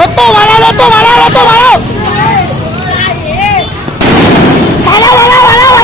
Loto malau, loto malau, loto malau. Malau, malau, malau,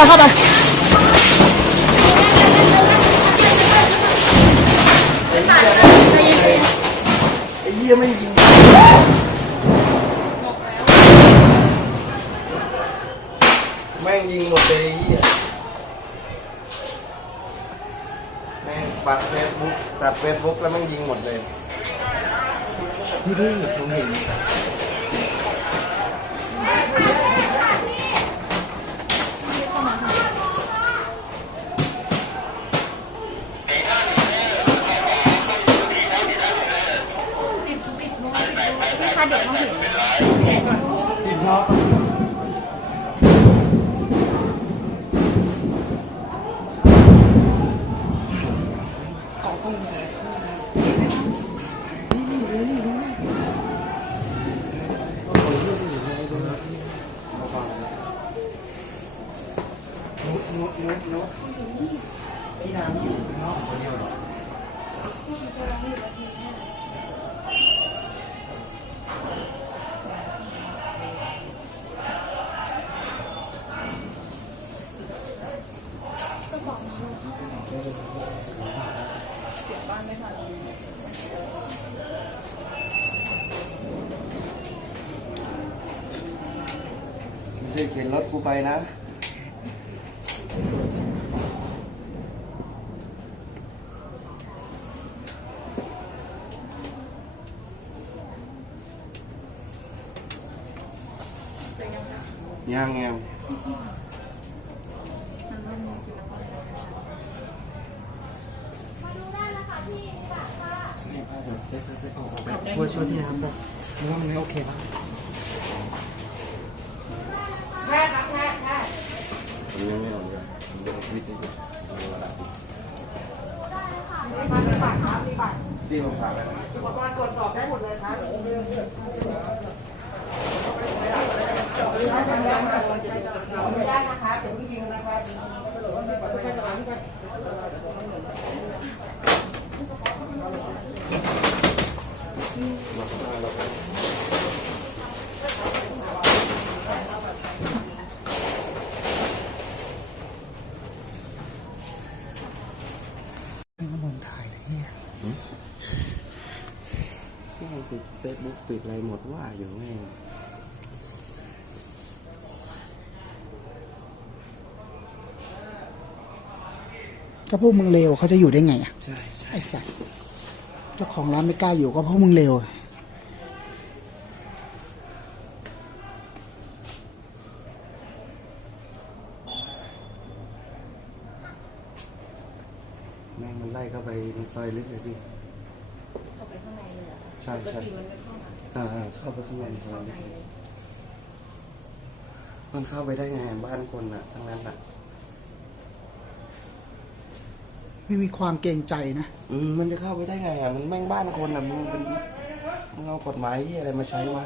ไปเข้าไปไอ้เหี้ยไม่ยิงแม่งยิงหมดเลยไอ้เหี้ยแม่งปัดเฟซบุ๊กตัดเฟซบุ๊กแล้วแม่งยิงหมดเลยพี่ดูผมเห็น เข็นรถกูไปนะ ที่ผมถามไปอุปกรณ์ตรวจสอบได้หมดเลยครับ ก็พวกมึงเลวเขาจะอยู่ได้ไงอะใช่ใช่ไอ้สัสเจ้าของร้านไม่กล้าอยู่ก็เพราะมึงเลวแม่งมันไล่เข้าไปในซอยลึกเลยพี่เข้าไปข้างในเลยเหรอใช่ปกใช่ติมันไม่เข้ามาอ่าอ่าเข้าไปข้างในในซอยลึกมันเข้าไปได้ไงบ้านคนอะทั้งนั้นอะ ไม่มีความเกรงใจนะอืมมันจะเข้าไปได้ไงอะมันแม่งบ้านคนอะมึงเป็นมึงเอากฎหมายที่อะไรมาใช้วะ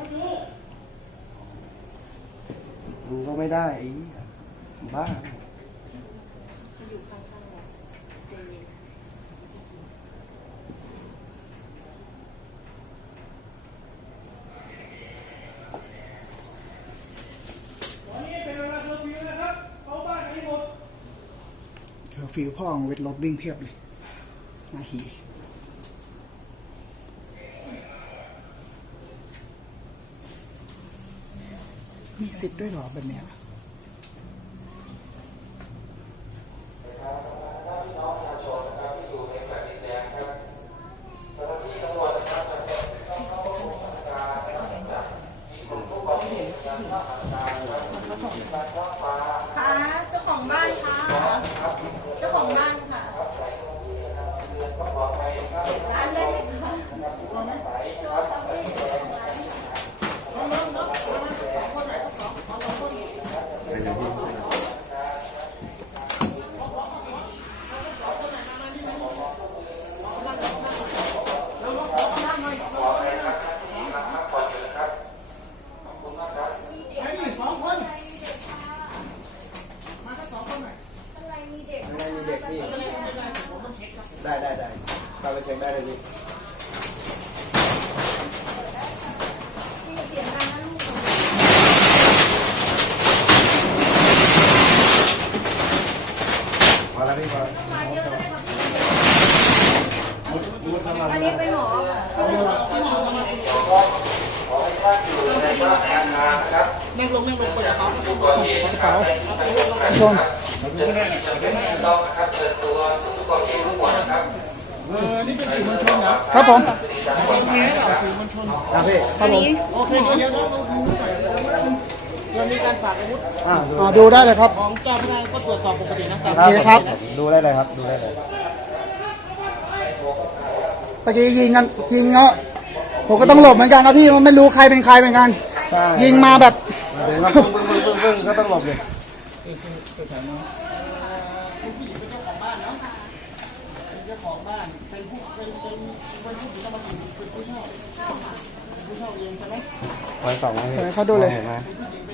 มึงก็ไม่ได้ไอ้บ้าเขาอยู่ข้างๆเราใจเย็น เคอร์ ฟิวพ่อของเวทรถวิ่งเพียบเลยนาฮีมีสิทธิ์ด้วยหรอแบบเนี้ยเจ้าของบ้านค่ะ เจ้าของบ้านค่ะร้านได้ไหมคะโชว์ครับพี่ ไม่มีเด็กพี่ได้ได้ได้เราไปเช็คได้เลยพี่ พี่เสียงดังนะลูก พอแล้วพี่พอ มาเยอะเลยค่ะ พี่มุดเข้ามาอันนี้เป็นหมอค่ะชนเออนี่เป็นสื่อมวลชนเหรอครับผมโอเคเหรอสื่อมวลชนอะพี่ครับผมโอเคเดี๋ยวเดี๋ยวเราดูหน่อยเรามีการฝากอาวุธอะดูอ่าดูได้เลยครับ ของเจ้าพนักงานก็ตรวจสอบปกตินะตามโอเคครับ ดูได้เลยครับ ดูได้เลย เมื่อกี้ยิงกันยิงเนาะผมก็ต้องหลบเหมือนกันนะพี่มันไม่รู้ใครเป็นใครเหมือนกันใช่ยิงมาแบบเดี๋ยวก็ปึ้งปึ้งปึ้งปึ้งปึ้งก็ต้องหลบเลยเจ้าของบ้านเป็นผู้เป็นเป็นเป็นผู้ถือกรรมสิทธิ์เป็นผู้เช่าเป็นผู้เช่าเองใช่ไหมไว้สองไว้เออเขาดูเลย เห็นไหม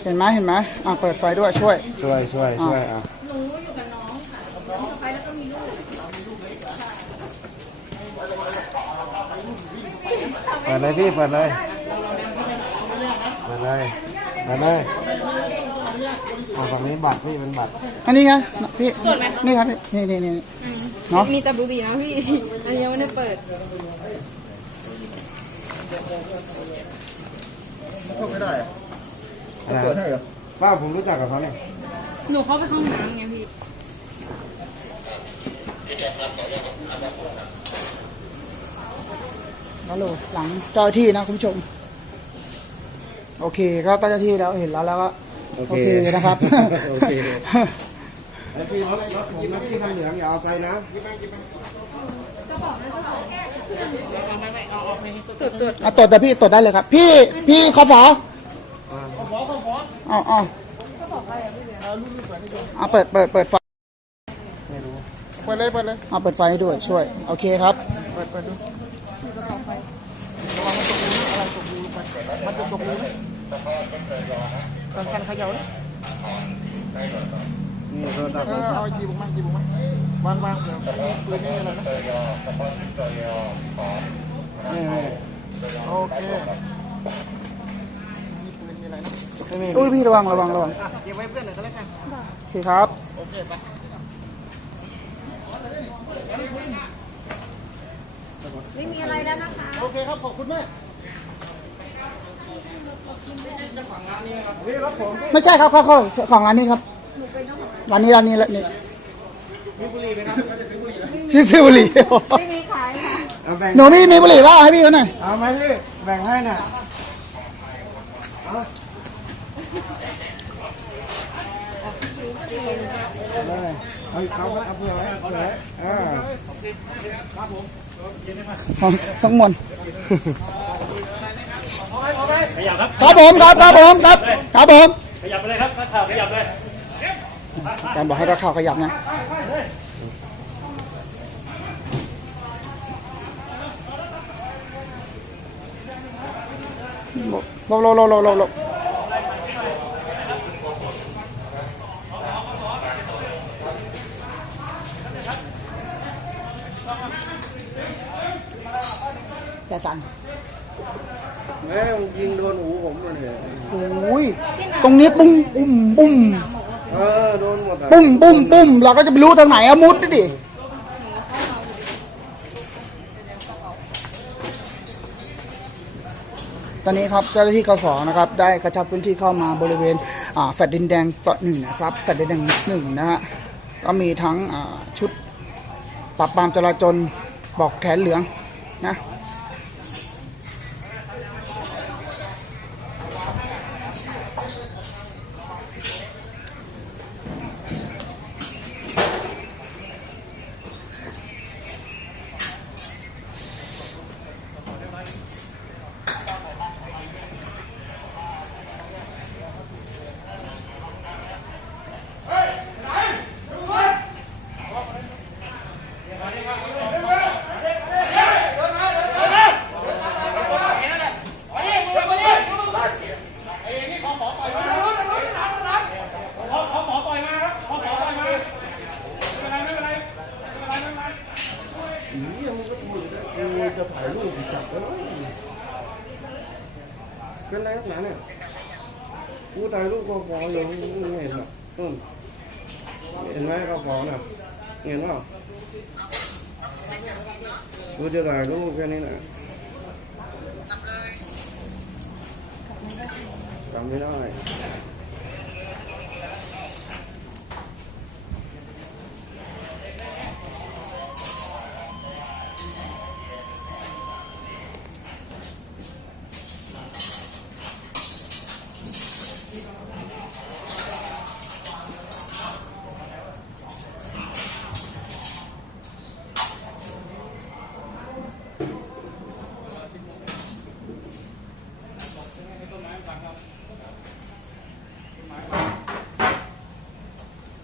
เห็นไหมเห็นไหมอ่าเปิดไฟด้วยช่วย ช่วยช่วยช่วยอะ หนูอยู่กับน้องค่ะน้องสะพ้ายแล้วก็มีลูก เปิดเลยพี่เปิดเลยเปิดเลยเปิดเลยเอาฝั่งนี้บัตรพี่เป็นบัตรอันนี้ไงพี่นี่ครับนี่นี่นี่เนาะมีแต่บุหรี่นะพี่ อันนี้ยังไม่ได้เปิดเข้าไม่ได้อะเปิดให้เหรอป้าผมรู้จักกับเขาเนี่ยหนูเข้าไปห้องน้ำไงพี่ แล้วโหลหลังเจ้าหน้าที่นะคุณผู้ชม โอเคก็เจ้าหน้าที่แล้วเห็นแล้วแล้วก็โอเคนะครับโอเคไอ้พี่รถรถผมนะพี่คันเหลืองอย่าเอาไกลนะตรวจตรวจอะตรวจแต่พี่ตรวจได้เลยครับ พี่พี่ขอฝอขอขอขออ๋ออ๋อเอาเปิดเปิดเปิดไฟเปิดเลยเปิดเลยเอาเปิดไฟให้ด้วยช่วย โอเคครับ เปิดเปิดดู ระวังมันตกรูนะอะไรตกรูไปมันจะตกรูไหมกันกันเขย่านะนี่โทรศัพท์เออเอาหยิบออกมาหยิบออกมาวางวางเดี๋ยวปืนนี่อะไรนะนี่ไม่โอเคนี่ปืนมีอะไรนะไม่มีอุ้ยพี่ระวังระวังระวังอะเก็บไว้เพื่อนหน่อยก็แล้วกันโอเคครับ โอเคไป ไม่มีอะไรแล้วนะคะ โอเคครับ ขอบคุณมากนี่รถผมไม่ใช่ครับเขาเขาของร้านนี้ครับร้านนี้ร้านนี้ร้านนี้พี่ซื้อบุหรี่ไม่มีขายค่ะเอาแบ่งหนูมีมีบุหรี่ว่าให้พี่เขาหน่อยเอาไหมพี่แบ่งให้น่ะเอา เลยเอาเอาเอาเผื่อไว้เผื่อไว้เออของสักมวนขยับครับครับผมครับครับผมครับครับผมขยับไปเลยครับนักข่าวขยับเลยการบอกให้นักข่าวขยับนะหลบหลบหลบหลบหลบ อย่าสั่นแม่งยิงโดนหูผมเลยโอ้ยตรงนี้ปุ้งปุ้มปุ้มเออโดนหมดอะปุ้มปุ้มปุ้มเราก็จะไปรู้ทางไหนอะมุดดิตอนนี้ครับเจ้าหน้าที่กสนะครับได้กระชับพื้นที่เข้ามาบริเวณอ่าแฟลตดินแดงเกาะหนึ่งนะครับแฟลตดินแดงหนึ่งนะฮะก็มีทั้งอ่าชุดปราบปรามจราจรบอกแขนเหลืองนะ จะถ่ายรูปจับแล้วเป็นไรนักหนาเนี่ยกูถ่ายรูปก็พออยู่เห็นไหมเห็นไหมก็พอน่ะเห็นเปล่า กูจะถ่ายรูปแค่นี้นะจำไม่ได้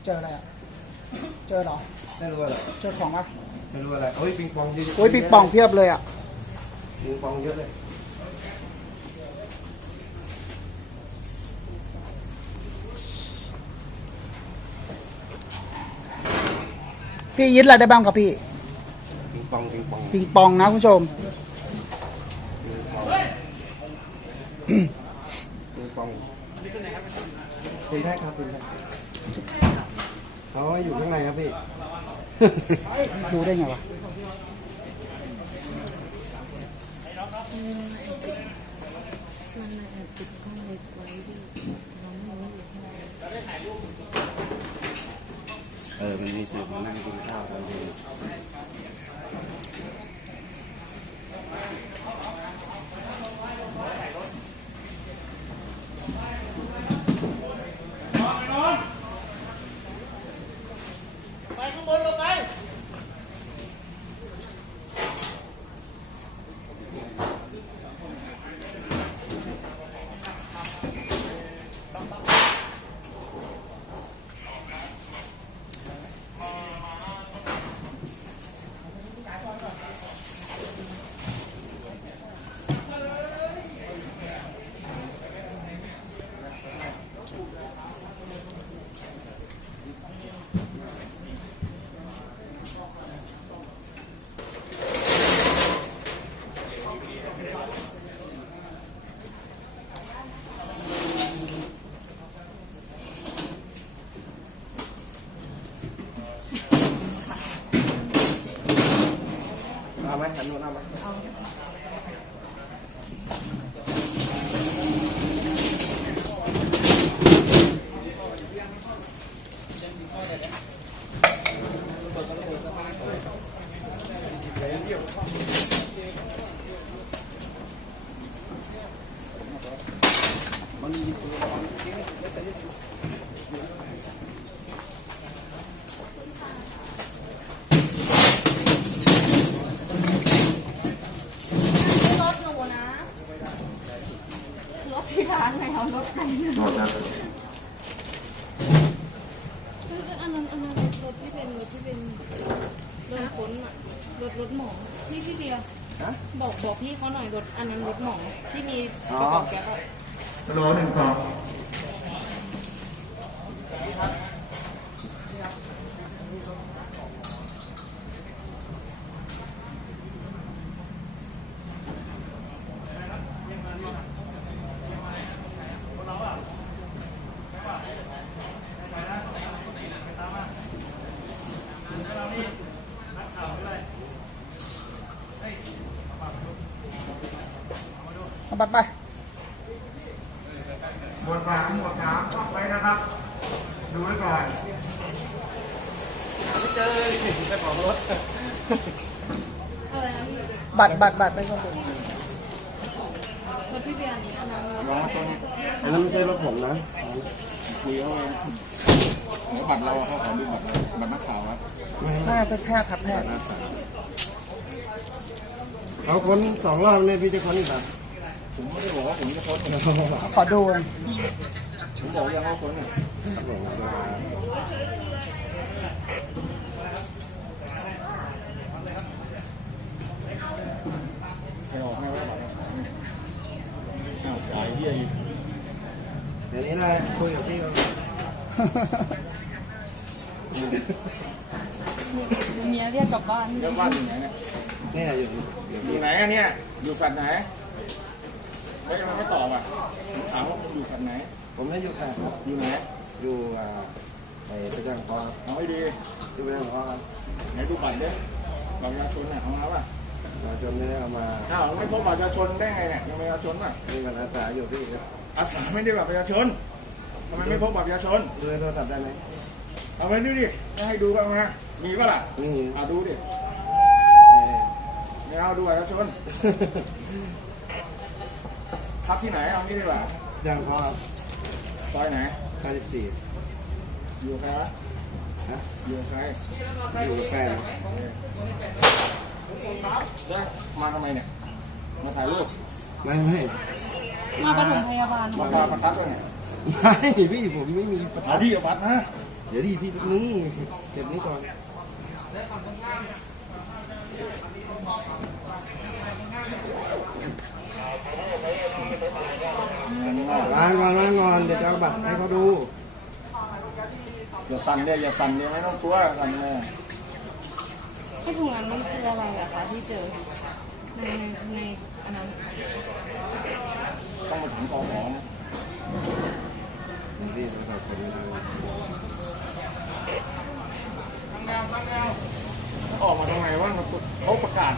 เจออะไรอะ เจ อเหรอ ไม่รู้อะไรเจอของอะไม่รู้อะไรโอ้ยปิงปองดีโอ้ยปิงปองเพียบเลยอะปิงปองเยอะเลยพี่ยึดอะไรได้บ้างครับพี่ ปิงปองปิงปองปิงปองนะคุณผู้ชม ปิงปองคุณแม่ครับคุณแม่ เขาอยู่ข้างในครับพี่ ดูได้ไงวะเออ มันมีสูตรมานั่งกินข้าวตอนเย็น เอาไหมหันนู้นเอาไหมรถหนูนะ รถ ที่ร้านไม่เอารถใครเนี่ยคืออันนั้นอันนั้นรถที่เป็นรถที่เป็นรถขนอะรถรถหมอพี่พี่เดียวบอกบอกพี่เขาหน่อยรถอันนั้นรถหมอที่มีกระป๋องแก๊สอะโลหนึ่งสอง เอาบัตรไป บทบาทบทสามต้องไปนะครับ ดูไว้ก่อนไม่เจอเลยเจ้าของรถ อะไรนะพี่ บัตรบัตรบัตรไปก่อนรถพี่เบียร์อันนี้อันนั้นรถอันนั้นไม่ใช่รถผมนะคุยเขาเองบัตรเราอะเขาขอดูบัตรเราบัตรนักข่าวครับแพทย์เป็นแพทย์ครับแพทย์เขาค้นสองรอบเนี่ยพี่จะค้นอีกแบบผมไม่ได้บอกว่าผมจะค้นนะขอดูหน่อยผมบอกยังว่าค้นอะไม่ ออกไม่ว่าบัตรนักข่าวอ้าวจ่ายเหี้ยอีกเดี๋ยวนี้นะคุยกับพี่เขาเมียเรียกกลับบ้านแล้วบ้านอยู่ไหนเนี่ยนี่อยู่อยู่ไหนอะเนี่ยอยู่แฟลตไหนแล้วยังไม่ตอบอะผมถามว่าคุณอยู่ฝั่งไหน ผมไม่อยู่ค่ะอยู่ไหนอยู่อ่าไอ้ประจังพอเอาให้ดีอยู่ประจังพอไหนดูบัตรดิบัตรประชาชนเนี่ยเอามาป่ะ มาจนไม่ได้เอามาอ้าวไม่พบบัตรประชาชนได้ไงเนี่ยยังประชาชนป่ะมีกันอาสาอยู่พี่ครับอาสาไม่ได้บัตรประชาชนทำไมไม่พบบัตรประชาชนดูในโทรศัพท์ได้ไหมเอาไปดูดิจะให้ดูก็เอามามีป่ะล่ะนี่อ่าดูดิเอ่อไม่เอาดูบัตรประชาชนพักที่ไหนเอางี้ดีกว่าประจังพอครับซอยไหน94อยู่กับใครวะนะอยู่กับใครอยู่กับแฟนแล้ว มาทำไมเนี่ย มาถ่ายรูป ไม่ไม่มาปฐมพยาบาลมาปาประทัดด้วยเนี่ยไม่พี่ผมไม่มีประทัเอาดที่กับบัตรนะเดี๋ยวดิพี่แป๊บนึงเก็บนี้ก่อนวางก่อนวางก่อนเดี๋ยวจะเอาบัตรให้เขาดูอย่าสั่นเนี่ยอย่าสั่นเนี่ยไม่ต้องกลัวสั่นเลย ไอ้ถุงนั้นมันคืออะไรอะคะที่เจอในในในอันนั้นต้องมาถึงกองหอมพี่โทรศัพท์ผมไม่ได้ออกมาทำไมวะเขาประกาศ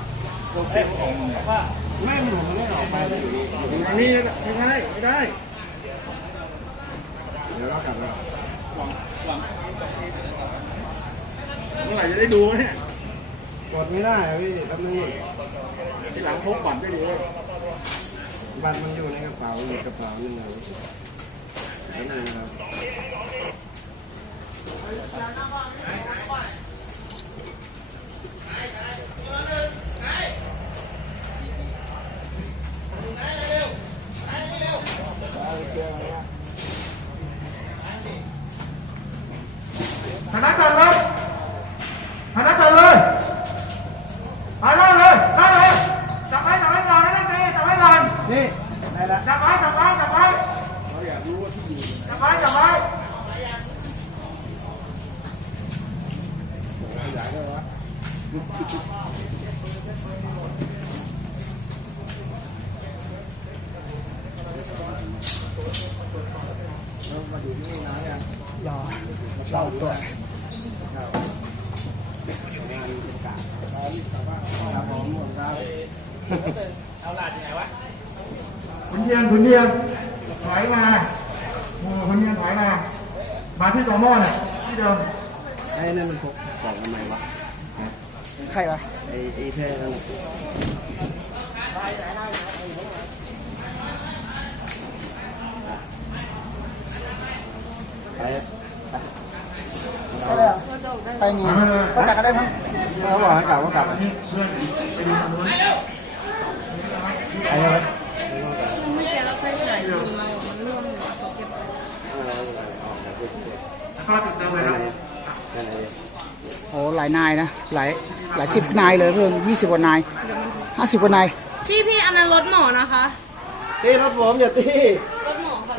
เราเซ็นออกมาว่าไม่ผมไม่ได้ออกไปมันอยู่นี่อยู่ในนี้ไม่ได้ไม่ได้ เดี๋ยวเรากลับมาหวังหวังเมื่อไหร่จะได้ดูเนี่ย กดไม่ได้อะพี่แป๊บนึงทีหลังพกบัตรได้ดีเลยบัตรมันอยู่ในกระเป๋าอยู่กระเป๋าหนึ่งอะพี่แป๊บนึงนะครับคณะจัดเลยคณะจัดเลยมาเริ่มเลยเริ่มเลยจับไว้จับไว้ก่อนไม่ต้องตีจับไว้ก่อน นี่ได้ละ จับไว้จับไว้จับไว้ เราอยากรู้ว่าที่ อยู่ จับไว้จับไว้ ขยายได้วะแล้วมาอยู่ที่นี่นานยัง รอรอตัว ครับผมหมดครับ คุณเทียนคุณเทียนถอยมาโอ้คุณเทียนถอยมา มาที่ตัวหม้อเนี่ยที่เดิม ไอ้นั่นมันพกของทำไมวะ ใครวะ ไอ้ไอ้แค่นั้นไป ไปไงก็กลับกันได้มั้งเขาบอกให้กลับก็กลับไปไอ้อะไรไม่แกแล้วใครถ่ายรูปเรามันร่วมอยู่เขาเก็บไว้ก็จุดเดิมไปเลยไหนนะไปไหนโอ้หลายนายนะ หลาย หลายสิบนายเลยเพิ่มยี่สิบกว่านายห้าสิบกว่านาย พี่พี่อันนั้นรถหมอนะคะ ตีรถผมอย่าตี รถหมอค่ะ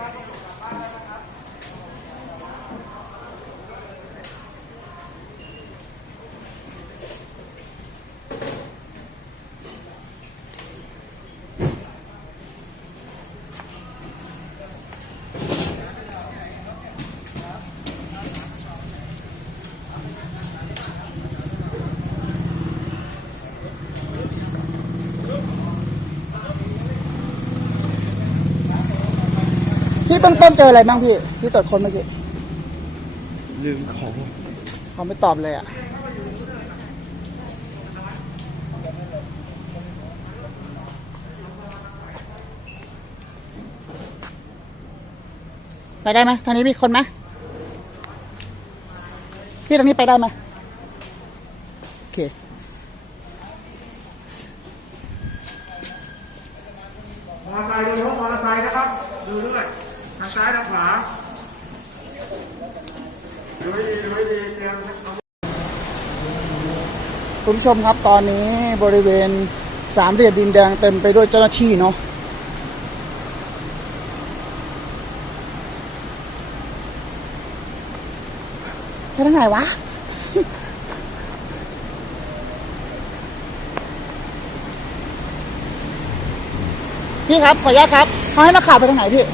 พี่ เบื้องต้นเจออะไรบ้างพี่ พี่ตรวจคนเมื่อกี้ ลืมของเขาไม่ตอบเลยอะ ไปได้ไหมทางนี้มีคนไหมพี่ทางนี้ไปได้ไหม คุณผู้ชมครับตอนนี้บริเวณสามเหลี่ยมดินแดงเต็มไปด้วยเจ้าหน้าที่เนาะไปทางไหนวะพี่ครับ ขออนุญาตครับเขาให้นักข่าวไปทางไหนพี่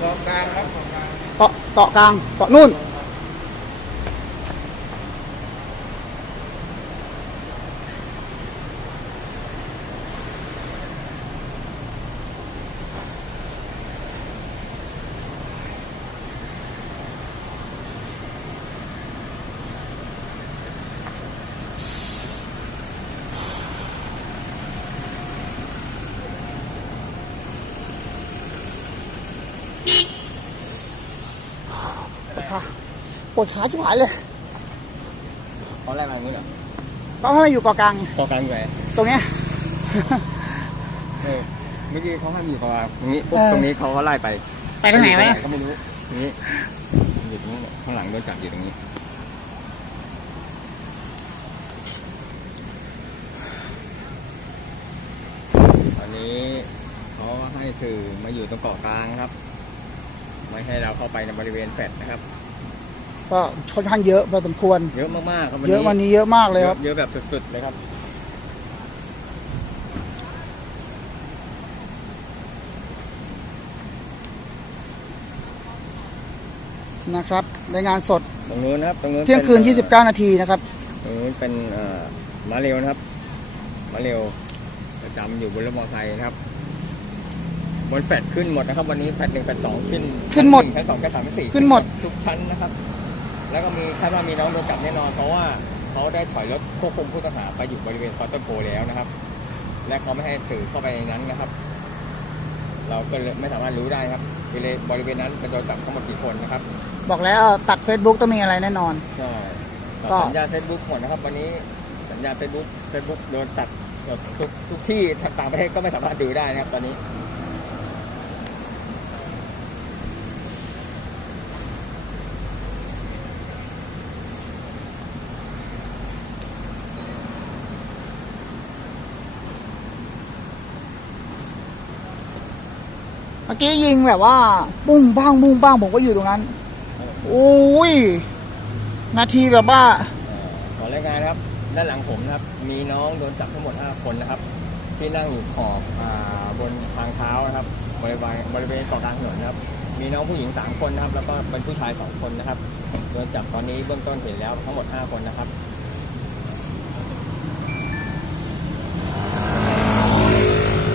เกาะกลางครับเกาะเกาะกลางเกาะนู่น วดขาชิบหายเลยเขาไล่มาอย่างนี้เหรอเขาให้อยู่เกาะกลางไงต่อกันไงตรงเนี้ย เออเมื่อกี้เขาให้มีอยู่ประมาณตรงนี้ปุ๊บเออ ตรงนี้เขาก็ไล่ไปไปทางไหนวะเนี่ยก็ไม่รู้ตรงนี้อยู่ตรงนี้เนี่ยข้างหลังโดนจับอยู่ตรงนี้ตอนนี้เขาให้สื่อมาอยู่ตรงเกาะกลางครับ ไม่ให้เราเข้าไปในบริเวณแฟดนะครับ ก็ค่อนข้างเยอะพอสมควร เยอะมากๆครับเยอะวันนี้เยอะมากเลยครับ เยอะแบบสุดๆเลยครับ นะครับรายงานสดตรงนู้นนะครับตรงนู้นเที่ยงคืน ป็29 นาทีนะครับ ตรงนู้นเป็นเอ่อมาเร็วนะครับ มาเร็วประจำอยู่บนรถมอเตอร์ไซค์นะครับบนแฟดขึ้นหมดนะครับ วันนี้แฟดหนึ่งแฟดสองขึ้นขึ้นหมดแฟดสองแฟดสามแฟดสี่ขึ้นหมด ทุกชั้นนะครับ แล้วก็มีคาดว่ามีน้องโดนจับแน่นอน เพราะว่าเขาได้ถอยรถควบคุมผู้ต้องหาไปอยู่บริเวณคอร์เตอร์โพแล้วนะครับ และเขาไม่ให้สื่อเข้าไปในนั้นนะครับ เราก็เลยไม่สามารถรู้ได้ครับบริเวณบริเวณนั้นเป็นโดนจับทั้งหมดกี่คนนะครับบอกแล้วตัด Facebook ต้องมีอะไรแน่นอน ใช่ก็ สัญญาณเฟซบุ๊กหมดนะครับ วันนี้สัญญาณเฟซบุ๊กเฟซบุ๊กโดนตัดแบบทุกทุกที่ต่างประเทศก็ไม่สามารถดูได้นะครับ ตอนนี้ มื่อกี้ยิงแบบว่าปุ้งบ้างปุ้งบ้างผมก็อยู่ตรงนั้นโอ้ย นาทีแบบว่าขอรายงานนะครับ ด้านหลังผมนะครับ มีน้องโดนจับทั้งหมด 5 คนนะครับ ที่นั่งอยู่ขอบอ่าบนทางเท้านะครับบริเวณบริเวณเกาะกลางถนนนะครับ มีน้องผู้หญิง 3 คนนะครับ แล้วก็เป็นผู้ชาย 2 คนนะครับ โดนจับตอนนี้เบื้องต้นเห็นแล้วทั้งหมด 5 คนนะครับ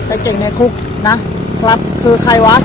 ไปเก่งในคุกนะ ครับคือใครวะ